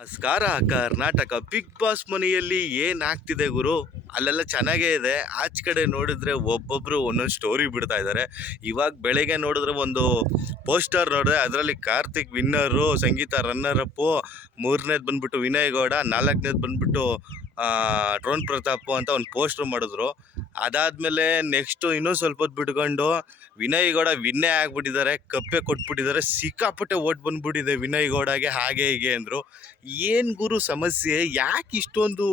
ನಮಸ್ಕಾರ. Karnataka big boss ಮನೆಯಲ್ಲಿ ಏನಾಗ್ತಿದೆ ಗುರು? ಅಲ್ಲೆಲ್ಲ ಚೆನ್ನಾಗೇ ಇದೆ. ಆಚೆ ಕಡೆ ನೋಡಿದ್ರೆ ಒಬ್ಬೊಬ್ರು ಒಂದೊಂದು ಸ್ಟೋರಿ ಬಿಡ್ತಾ ಇದ್ದಾರೆ. ಇವಾಗ ಬೆಳಗ್ಗೆ ನೋಡಿದ್ರೆ ಒಂದು ಪೋಸ್ಟರ್ ನೋಡಿದ್ರೆ ಅದರಲ್ಲಿ ಕಾರ್ತಿಕ್ ವಿನ್ನರು, ಸಂಗೀತ ರನ್ನರ್ ಅಪ್ಪು, ಮೂರನೇದು ಬಂದ್ಬಿಟ್ಟು ವಿನಯ್ ಗೌಡ, ನಾಲ್ಕನೇದು ಬಂದ್ಬಿಟ್ಟು ಡ್ರೋನ್ ಪ್ರತಾಪ್ ಅಂತ ಒಂದು ಪೋಸ್ಟರ್ ಮಾಡಿದ್ರು. ಅದಾದಮೇಲೆ ನೆಕ್ಸ್ಟು ಇನ್ನೂ ಸ್ವಲ್ಪ ಹೊತ್ತು ಬಿಟ್ಕೊಂಡು ವಿನಯ್ ಗೌಡ ವಿನ್ನೇ ಆಗ್ಬಿಟ್ಟಿದ್ದಾರೆ, ಕಪ್ಪೆ ಕೊಟ್ಬಿಟ್ಟಿದ್ದಾರೆ, ಸಿಕ್ಕಾಪಟ್ಟೆ ಓಟ್ ಬಂದ್ಬಿಟ್ಟಿದೆ ವಿನಯ್ ಗೌಡಗೆ, ಹಾಗೆ ಹೀಗೆ ಅಂದರು. ಏನು ಗುರು ಸಮಸ್ಯೆ? ಯಾಕೆ ಇಷ್ಟೊಂದು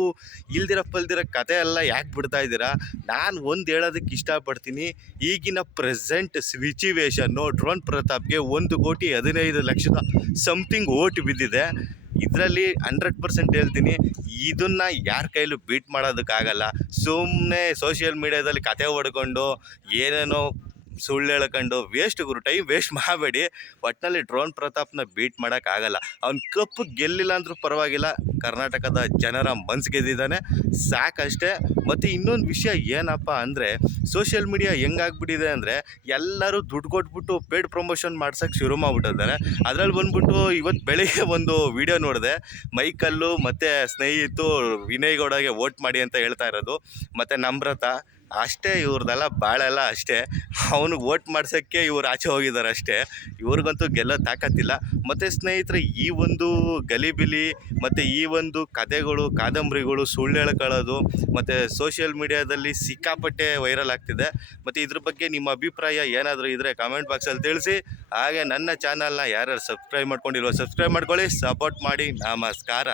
ಇಲ್ದಿರ ಪಲ್ದಿರ ಕತೆ ಎಲ್ಲ ಯಾಕೆ ಬಿಡ್ತಾ ಇದ್ದೀರಾ? ನಾನು ಒಂದು ಹೇಳೋದಕ್ಕೆ ಇಷ್ಟಪಡ್ತೀನಿ. ಈಗಿನ ಪ್ರೆಸೆಂಟ್ ಸಿಚುವೇಶನ್ನು ಡ್ರೋನ್ ಪ್ರತಾಪ್ಗೆ 1,15,00,000 ಸಮಥಿಂಗ್ ಓಟ್ ಬಿದ್ದಿದೆ. ಇದರಲ್ಲಿ 100% ಹೇಳ್ತೀನಿ, ಇದನ್ನು ಯಾರ ಕೈಲೂ ಬೀಟ್ ಮಾಡೋದಕ್ಕಾಗಲ್ಲ. ಸುಮ್ಮನೆ ಸೋಷಿಯಲ್ ಮೀಡ್ಯಾದಲ್ಲಿ ಕತೆ ಹೊಡ್ಕೊಂಡು ಏನೇನೋ ಸುಳ್ಳು ಹೇಳ್ಕೊಂಡು ವೇಸ್ಟ್ ಗುರು, ಟೈಮ್ ವೇಸ್ಟ್ ಮಾಡಬೇಡಿ. ಒಟ್ಟಿನಲ್ಲಿ ಡ್ರೋನ್ ಪ್ರತಾಪ್ನ ಬೀಟ್ ಮಾಡೋಕ್ಕಾಗಲ್ಲ. ಅವ್ನು ಕಪ್ಪು ಗೆಲ್ಲಿಲ್ಲ ಅಂದರೂ ಪರವಾಗಿಲ್ಲ, ಕರ್ನಾಟಕದ ಜನರ ಮನ್ಸು ಗೆದ್ದಿದ್ದಾನೆ, ಸಾಕಷ್ಟೇ. ಮತ್ತು ಇನ್ನೊಂದು ವಿಷಯ ಏನಪ್ಪ ಅಂದರೆ, ಸೋಷಿಯಲ್ ಮೀಡಿಯಾ ಹೆಂಗಾಗ್ಬಿಟ್ಟಿದೆ ಅಂದರೆ ಎಲ್ಲರೂ ದುಡ್ಡು ಕೊಟ್ಬಿಟ್ಟು ಪೇಯ್ಡ್ ಪ್ರಮೋಷನ್ ಮಾಡ್ಸೋಕ್ಕೆ ಶುರು ಮಾಡಿಬಿಟ್ಟಿದ್ದಾರೆ. ಅದರಲ್ಲಿ ಬಂದ್ಬಿಟ್ಟು ಇವತ್ತು ಬೆಳಿಗ್ಗೆ ಒಂದು ವಿಡಿಯೋ ನೋಡಿದೆ, ಮೈಕಲ್ಲು ಮತ್ತು ಸ್ನೇಹಿತು ವಿನಯ್ ಗೌಡಗೆ ವೋಟ್ ಮಾಡಿ ಅಂತ ಹೇಳ್ತಾ ಇರೋದು. ಮತ್ತು ನಮ್ರತಾ ಅಷ್ಟೇ, ಇವ್ರದ್ದೆಲ್ಲ ಬಾಳೆಲ್ಲ ಅಷ್ಟೇ. ಅವನಿಗೆ ವೋಟ್ ಮಾಡ್ಸೋಕ್ಕೆ ಇವ್ರು ಆಚೆ ಹೋಗಿದ್ದಾರೆ ಅಷ್ಟೇ. ಇವ್ರಿಗಂತೂ ಗೆಲ್ಲೋ ತಾಕತ್ತಿಲ್ಲ. ಮತ್ತು ಸ್ನೇಹಿತರೆ, ಈ ಒಂದು ಗಲಿಬಿಲಿ ಮತ್ತು ಈ ಒಂದು ಕಥೆಗಳು, ಕಾದಂಬರಿಗಳು, ಸುಳ್ಳು ಹೇಳ್ಕೊಳ್ಳೋದು ಮತ್ತು ಸೋಷಿಯಲ್ ಮೀಡ್ಯಾದಲ್ಲಿ ಸಿಕ್ಕಾಪಟ್ಟೆ ವೈರಲ್ ಆಗ್ತಿದೆ. ಮತ್ತು ಇದ್ರ ಬಗ್ಗೆ ನಿಮ್ಮ ಅಭಿಪ್ರಾಯ ಏನಾದರೂ ಇದ್ದರೆ ಕಾಮೆಂಟ್ ಬಾಕ್ಸಲ್ಲಿ ತಿಳಿಸಿ. ಹಾಗೆ ನನ್ನ ಚಾನಲ್ನ ಯಾರ್ಯಾರು ಸಬ್ಸ್ಕ್ರೈಬ್ ಮಾಡ್ಕೊಂಡಿಲ್ವೋ ಸಬ್ಸ್ಕ್ರೈಬ್ ಮಾಡ್ಕೊಳ್ಳಿ, ಸಪೋರ್ಟ್ ಮಾಡಿ. ನಮಸ್ಕಾರ.